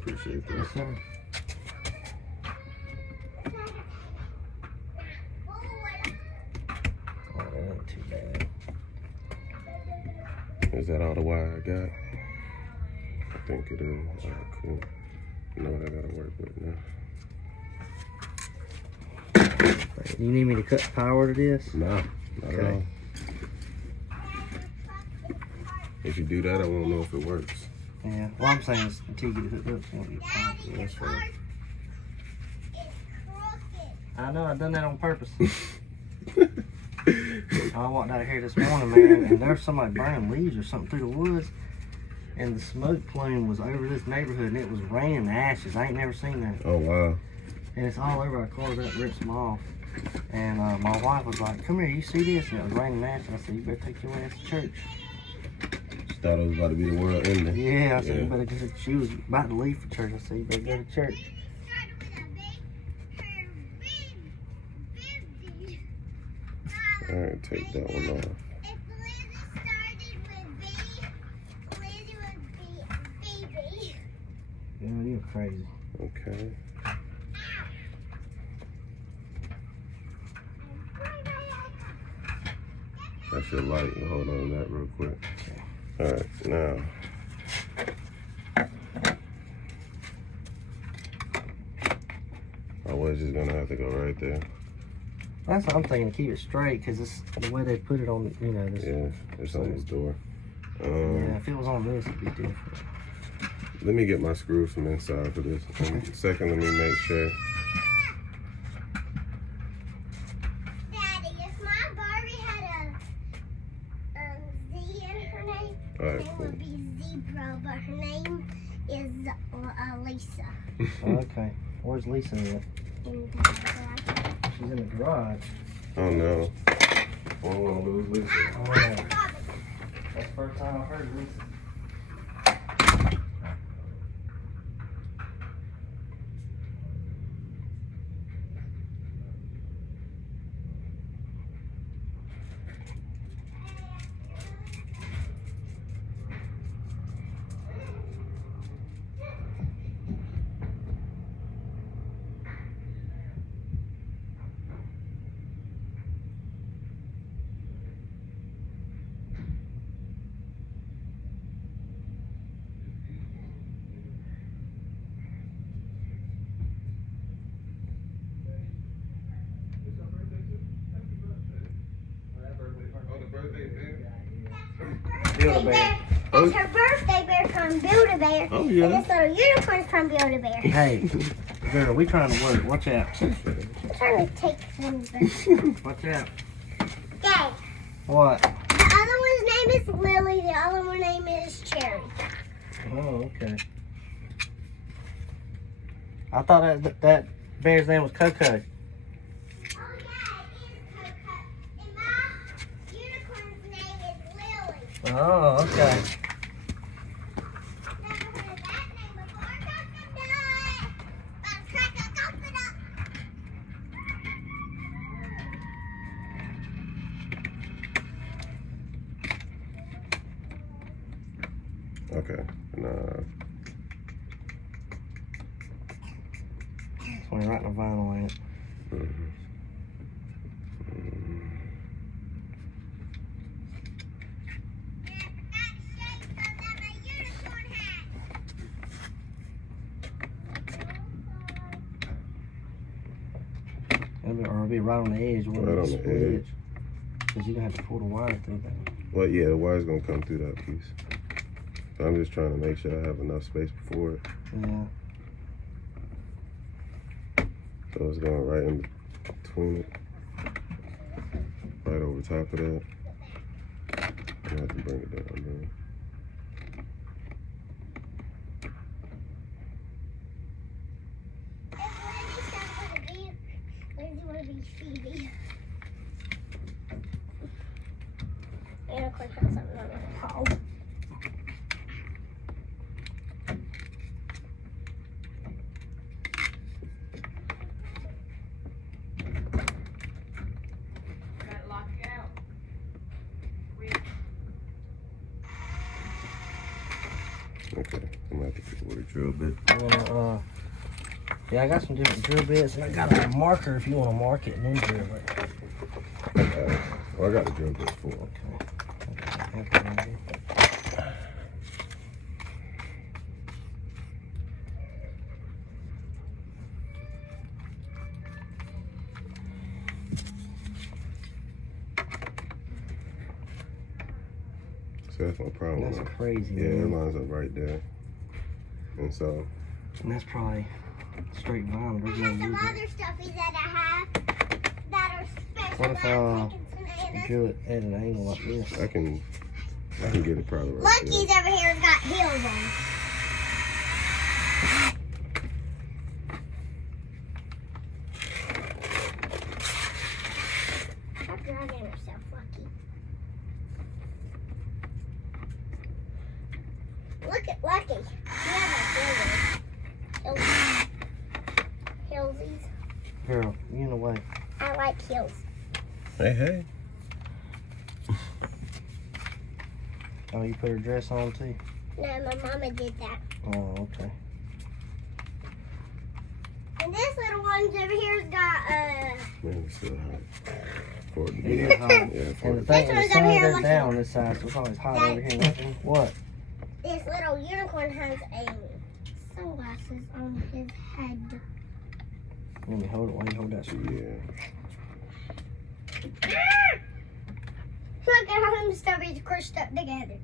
Appreciate that. Yes, sir. Oh, that ain't too bad. Is that all the wire I got? I think it is. Alright, cool. You know what I gotta work with now. You need me to cut power to this? No, not at all. If you do that, I won't know if it works. Yeah. Well, I'm saying is until you get it hooked up, it's gonna be a problem. Yeah, that's right. I know, I done that on purpose. I walked out here this morning, man, and there was somebody burning leaves or something through the woods, and the smoke plume was over this neighborhood, and it was raining ashes. I ain't never seen that. Oh, wow. And it's all over our cars. That rips them off. And my wife was like, "Come here, you see this?" And it was raining ashes. I said, "You better take your ass to church." She thought it was about to be the world ending. Yeah, I said, "You better go." She was about to leave for church. I said, "You better go to church." Alright, take that one off. Yeah, you're crazy. Okay. That's your light. Hold on to that real quick. Alright, now. My wedge is gonna have to go right there. That's what I'm thinking, to keep it straight, because it's the way they put it on, you know. This, Yeah, it's on this door. yeah, if it was on this, it'd be different. Let me get my screws from inside for this. And second, let me make sure. Daddy, if my Barbie had a Z in her name, Alright, it cool. would be Zebra, but her name is Lisa. Okay. Where's Lisa at? In the garage. She's in the garage. Oh no. I don't want to lose Lisa. Oh, that's the first time I've heard Lisa. Build-A-Bear. That's her birthday bear from Build-A-Bear. Oh, yeah. And this little unicorn's from Build-A-Bear. Hey, girl, we trying to work. Watch out. I'm trying to take some birds. Watch out. Dad, What? the other one's name is Lily, the other one's name is Cherry. Oh, okay. I thought that bear's name was Coco. Oh, yeah, it is Coco. And my unicorn's name is Lily. Oh, okay. Never heard of that name before. Coconut! Let's crack a coconut. Okay. Nah. That's when you're writing a vinyl in it. Or it'll be right on the edge. Right on the edge. Because you're going to have to pull the wire through that. Well, yeah, the wire's gonna come through that piece. So I'm just trying to make sure I have enough space before it. Yeah. So it's going right in between it. Right over top of that. I'm gonna have to bring it down there. Unicorn has something on its paw. Gotta lock it out. Okay, I'm gonna have to pick away the drill bit. Yeah, I got some different drill bits, and I got a marker if you want to mark it and then drill it. Well, I got the drill bit for. Okay. So that's my problem. That's crazy. Yeah, man. it lines up right there. And so. And that's probably straight vinyl. There's no Some wood. other stuffies that I have that are special. What if I'm taking you bananas. drill it at an angle like this? I can get it probably right Lucky's there. over here has got heels on. Stop dragging yourself, Lucky. Look at Lucky. He has a Hillsies. Girl, you in the way. I like heels. Hey. Oh, you put her dress on too? No, my mama did that. Oh, okay. And this little one's over here's got Man, it's still hot. For it to It be is hot. Yeah, for And it the to thing, the one's sun over here goes looking. down on this side, so it's always hot over here. Looking. What? this little unicorn has a sunglasses on his head. Let me hold it while you hold that be. screw. Yeah. Look at how them stubbies crushed up together.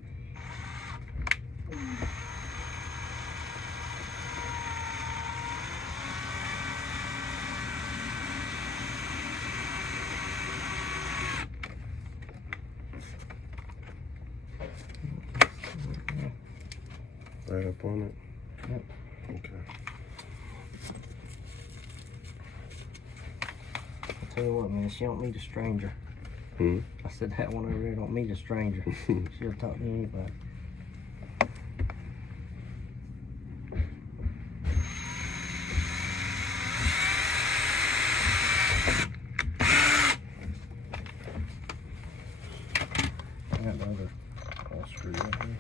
Right up on it? Yep. Okay. I tell you what, man, she don't meet a stranger. Hmm? I said that one over there don't meet a stranger. She'll talk to anybody. I got the other all screwed up here.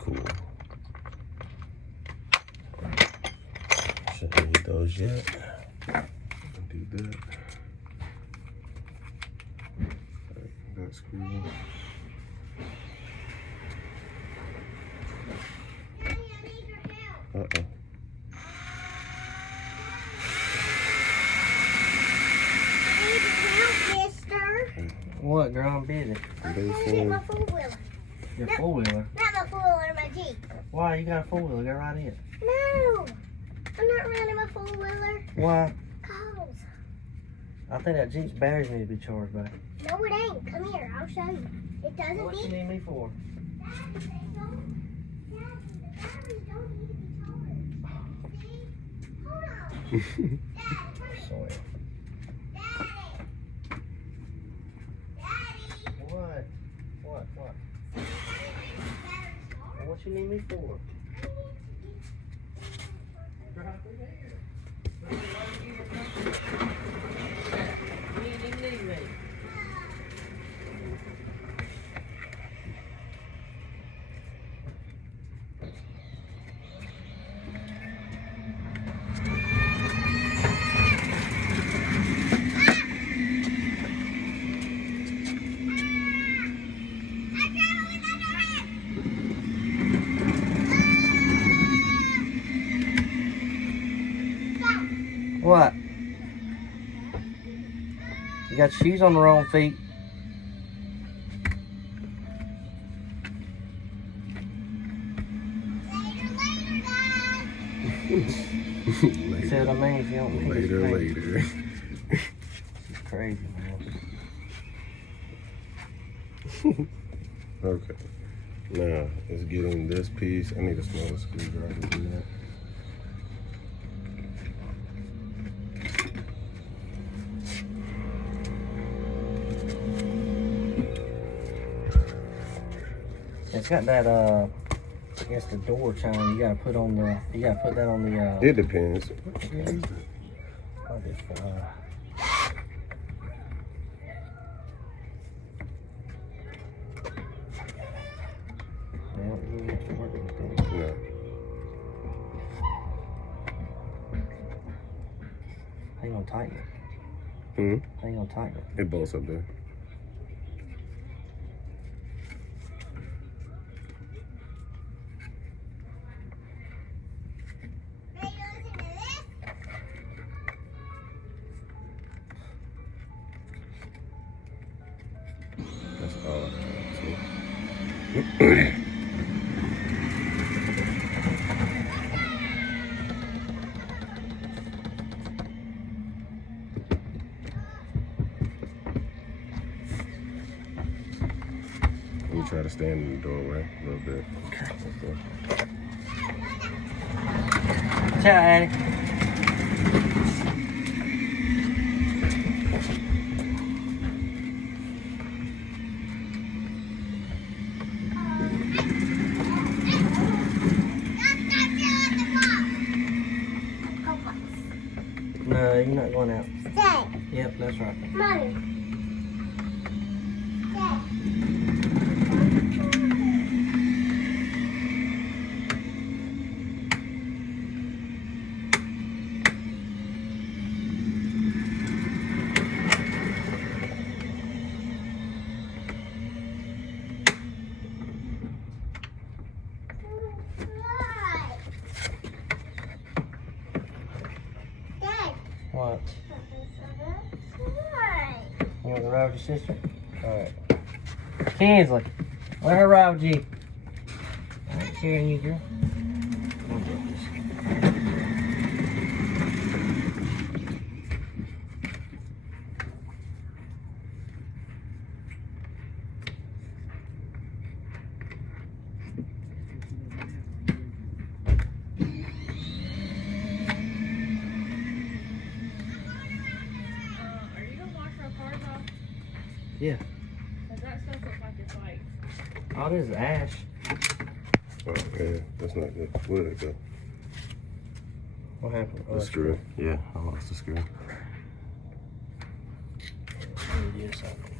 Cool. Shouldn't need those yet. Do that. That screw. Daddy, I need your help. Uh-oh. I need your help, mister. What, girl? I'm busy. I'm trying to get my four-wheeler. Your No. four-wheeler. Not my four-wheeler, my Jeep. Why? You got a four-wheeler. Go right in. No. I'm not running my four-wheeler. Why? Cause. I think that Jeep's batteries need to be charged back. No, it ain't. Come here. I'll show you. It doesn't What you need. need me for? Daddy, they don't. Daddy, the batteries don't need to be charged. See? Hold on. Daddy, come here. Soil. Daddy. Daddy. What? What? Batteries charged. What you need me for? You didn't need me. What? You got shoes on the wrong feet. See what I mean? If you don't think it's Later, crazy. later. It's crazy, man. Okay. Now, let's get in this piece. I need a smaller screwdriver to do that. it's got that I guess the door chime you gotta put on the that on the It depends. I'll just, well, you don't have to work with that. No. How you gonna tighten it? Hmm? How you gonna tighten it? It bolts up there. Are you listening to this? That's all I have to. Let me try to stand in the doorway a little bit. Okay. Ciao, Addie. No, you're not going out. Stay. Yep, that's right. Mommy. Stay. Dad. What? You want to ride with your sister? Alright. Kinsley, let her ride with you. I ain't carrying you, girl. Let me get this. Are you gonna wash our cars off? Yeah. 'Cause that stuff looks like it's like. Oh, this is ash. Oh, yeah, that's not good. Where did it go? What happened? Oh, The screw. Yeah, I lost the screw. Let me do something.